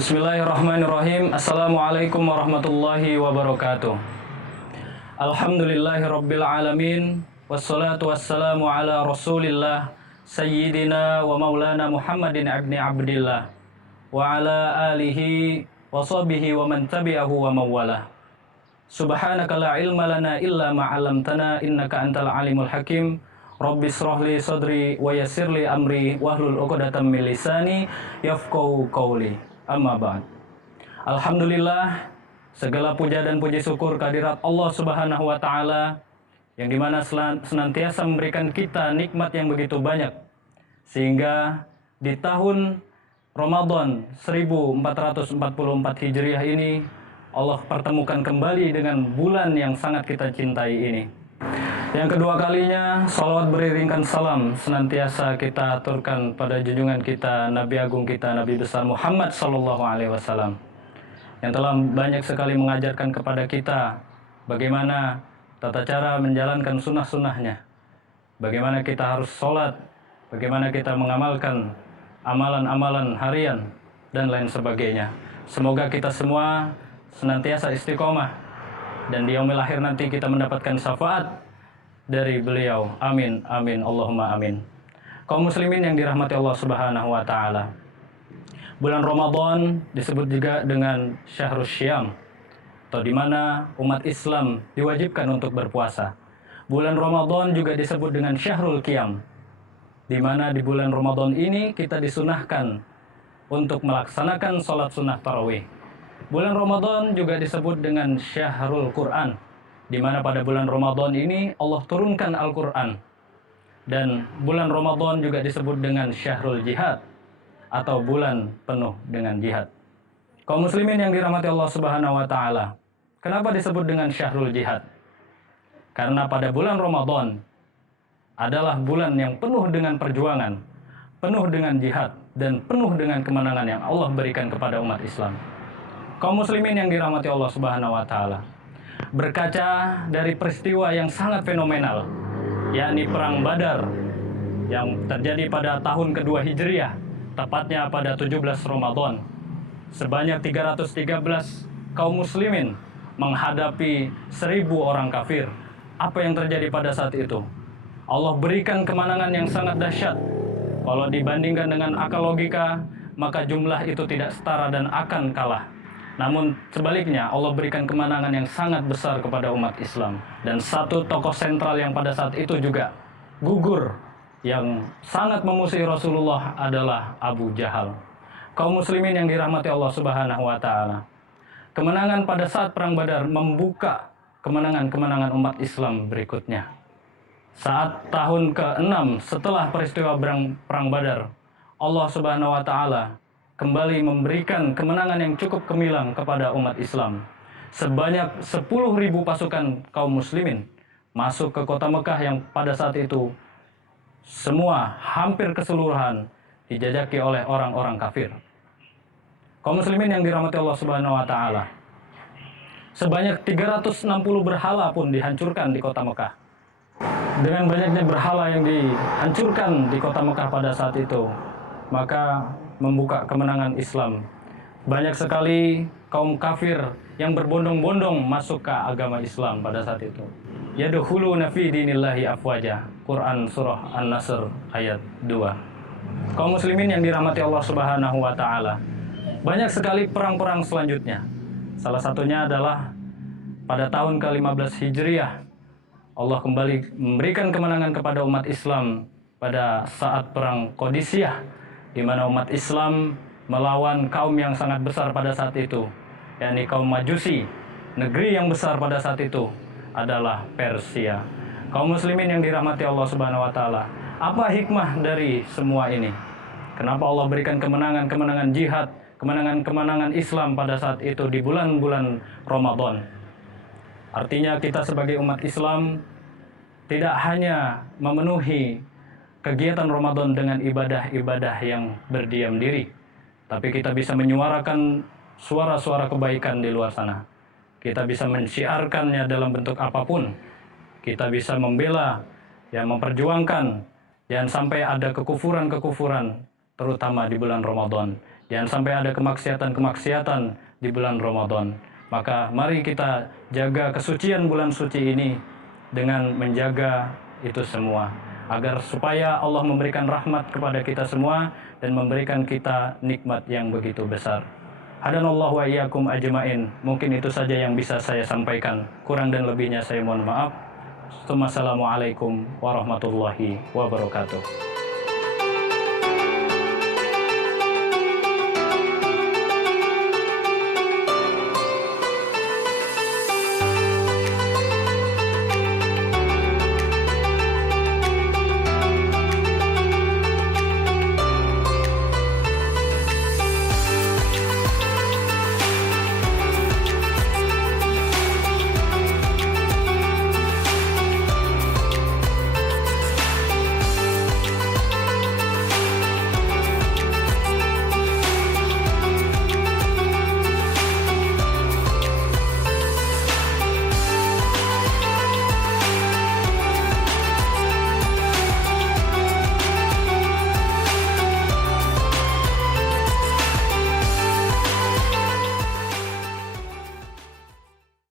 Bismillahirrahmanirrahim. Assalamualaikum warahmatullahi wabarakatuh. Alhamdulillahirabbil alamin. Wassalatu wassalamu ala Rasulillah Sayyidina wa Maulana Muhammadin ibni Abdillah wa ala alihi wa sahbihi wa man tabi'ahu wa mawalah. Subhanaka la ilma lana illa ma 'allamtana innaka antal alimul hakim. Rabbi shrahli sadri wa yassirli amri wahlul 'uqdatam min lisani yafqahu qawli. Amma ba'd. Alhamdulillah, segala puja dan puji syukur kehadirat Allah Subhanahu wa taala yang dimana senantiasa memberikan kita nikmat yang begitu banyak, sehingga di tahun Ramadan 1444 Hijriah ini Allah pertemukan kembali dengan bulan yang sangat kita cintai ini. Yang kedua kalinya, salawat beriringkan salam senantiasa kita aturkan pada junjungan kita, Nabi Agung kita, Nabi besar Muhammad Sallallahu Alaihi Wasallam, yang telah banyak sekali mengajarkan kepada kita bagaimana tata cara menjalankan sunnah-sunnahnya, bagaimana kita harus sholat, bagaimana kita mengamalkan amalan-amalan harian, dan lain sebagainya. Semoga kita semua senantiasa istiqomah, dan di yaumil akhir nanti kita mendapatkan syafaat dari beliau. Amin, amin, Allahumma amin. Kaum muslimin yang dirahmati Allah Subhanahu wa taala, bulan Ramadan disebut juga dengan Syahrus Syiyam, atau di mana umat Islam diwajibkan untuk berpuasa. Bulan Ramadan juga disebut dengan Syahrul Qiyam, di mana di bulan Ramadan ini kita disunahkan untuk melaksanakan sholat sunnah tarawih. Bulan Ramadan juga disebut dengan Syahrul Quran, di mana pada bulan Ramadan ini Allah turunkan Al-Quran. Dan bulan Ramadan juga disebut dengan Syahrul Jihad, atau bulan penuh dengan jihad. Kaum muslimin yang dirahmati Allah Subhanahu wa taala, kenapa disebut dengan Syahrul Jihad? Karena pada bulan Ramadan adalah bulan yang penuh dengan perjuangan, penuh dengan jihad, dan penuh dengan kemenangan yang Allah berikan kepada umat Islam. Kaum muslimin yang dirahmati Allah Subhanahu wa taala, berkaca dari peristiwa yang sangat fenomenal, yakni Perang Badar yang terjadi pada tahun kedua Hijriah, tepatnya pada 17 Ramadan. Sebanyak 313 kaum muslimin menghadapi 1000 orang kafir. Apa yang terjadi pada saat itu? Allah berikan kemenangan yang sangat dahsyat. Kalau dibandingkan dengan akal logika, maka jumlah itu tidak setara dan akan kalah. Namun sebaliknya, Allah berikan kemenangan yang sangat besar kepada umat Islam. Dan satu tokoh sentral yang pada saat itu juga gugur, yang sangat memusuhi Rasulullah, adalah Abu Jahal. Kaum muslimin yang dirahmati Allah Subhanahu wa taala, kemenangan pada saat Perang Badar membuka kemenangan-kemenangan umat Islam berikutnya. Saat tahun ke-6 setelah peristiwa Perang Badar, Allah Subhanahu wa taala kembali memberikan kemenangan yang cukup gemilang kepada umat Islam. Sebanyak 10.000 pasukan kaum muslimin masuk ke kota Mekah yang pada saat itu semua hampir keseluruhan dijajaki oleh orang-orang kafir. Kaum muslimin yang dirahmati Allah Subhanahu wa taala, sebanyak 360 berhala pun dihancurkan di kota Mekah. Dengan banyaknya berhala yang dihancurkan di kota Mekah pada saat itu, maka membuka kemenangan Islam. Banyak sekali kaum kafir yang berbondong-bondong masuk ke agama Islam pada saat itu. Yadkhuluna fi dinillahi afwaja. Quran surah An-Nasr ayat 2. Kaum muslimin yang dirahmati Allah Subhanahu wa taala, banyak sekali perang-perang selanjutnya. Salah satunya adalah pada tahun ke-15 Hijriah, Allah kembali memberikan kemenangan kepada umat Islam pada saat perang Qadisiyah, di mana umat Islam melawan kaum yang sangat besar pada saat itu, yakni kaum Majusi. Negeri yang besar pada saat itu adalah Persia. Kaum muslimin yang dirahmati Allah Subhanahu wa taala, apa hikmah dari semua ini? Kenapa Allah berikan kemenangan-kemenangan jihad, kemenangan-kemenangan Islam pada saat itu di bulan-bulan Ramadan? Artinya kita sebagai umat Islam tidak hanya memenuhi kegiatan Ramadan dengan ibadah-ibadah yang berdiam diri, tapi kita bisa menyuarakan suara-suara kebaikan di luar sana. Kita bisa mensyiarkannya dalam bentuk apapun. Kita bisa membela, memperjuangkan, jangan sampai ada kekufuran-kekufuran, terutama di bulan Ramadan, Jangan sampai ada kemaksiatan-kemaksiatan di bulan Ramadan. Maka mari kita jaga kesucian bulan suci ini dengan menjaga itu semua, agar supaya Allah memberikan rahmat kepada kita semua dan memberikan kita nikmat yang begitu besar. Hadanallahu wa iyyakum ajmain. Mungkin itu saja yang bisa saya sampaikan. Kurang dan lebihnya saya mohon maaf. Assalamualaikum warahmatullahi wabarakatuh.